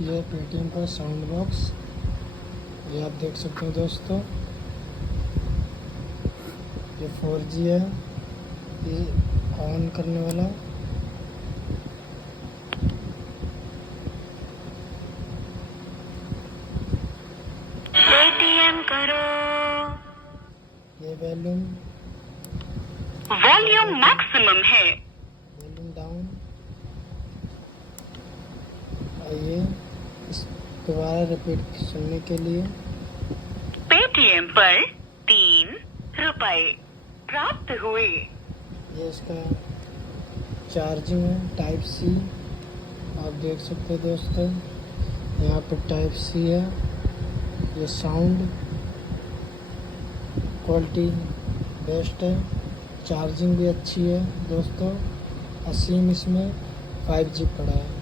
ये पेटीएम का sound box, ये आप देख सकते हो दोस्तों। ये 4G है, ये ऑन करने वाला। पेटीएम करो। ये वॉल्यूम मैक्सिमम है। Volume down. आइए इस दोबारा रिपीट सुनने के लिए। पेटीएम पर 3 रुपए प्राप्त हुए। ये इसका चार्जिंग है, टाइप सी, आप देख सकते हो दोस्तों। यहाँ पर टाइप सी है। ये साउंड क्वालिटी बेस्ट है, चार्जिंग भी अच्छी है दोस्तों। असीम इसमें 5G पड़ा है।